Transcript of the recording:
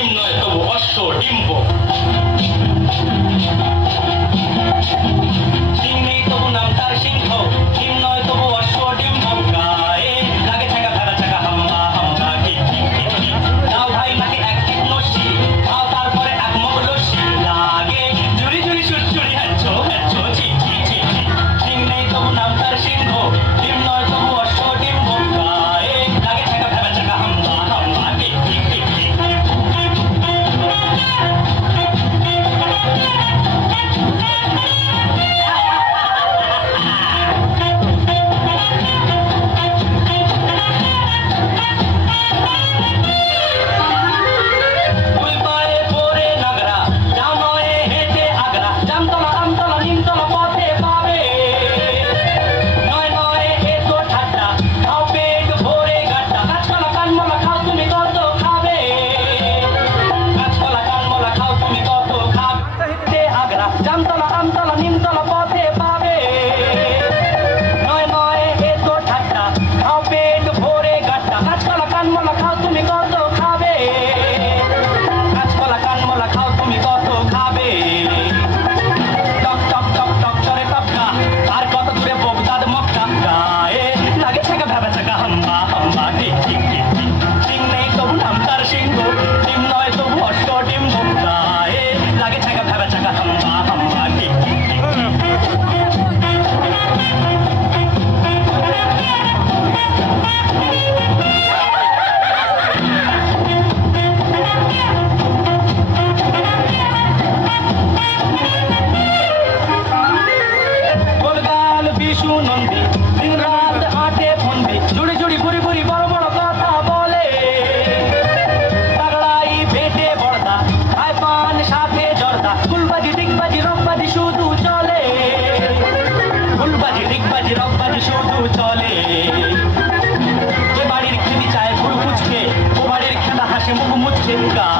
ডিম নয় তবু অশ্ব ডিম্ব। শিশু নন্দী দিন রাত আটে ফন্দি জুড়ি জুড়ি বুড়ি বুড়ি বড় বড় কথা বলে। তাগড়াই পেটে বড়দা খায় পান সাথে জর্দা। ফুলবাজি, ডিগবাজি, রংবাজি শুধু চলে। ফুলবাজি, ডিগবাজি, রংবাজি শুধু চলে। এ বাড়ির খেলি চায় ফুল মুচকে ও বাড়ির খেলা হাসি মুখ মুচকে গা।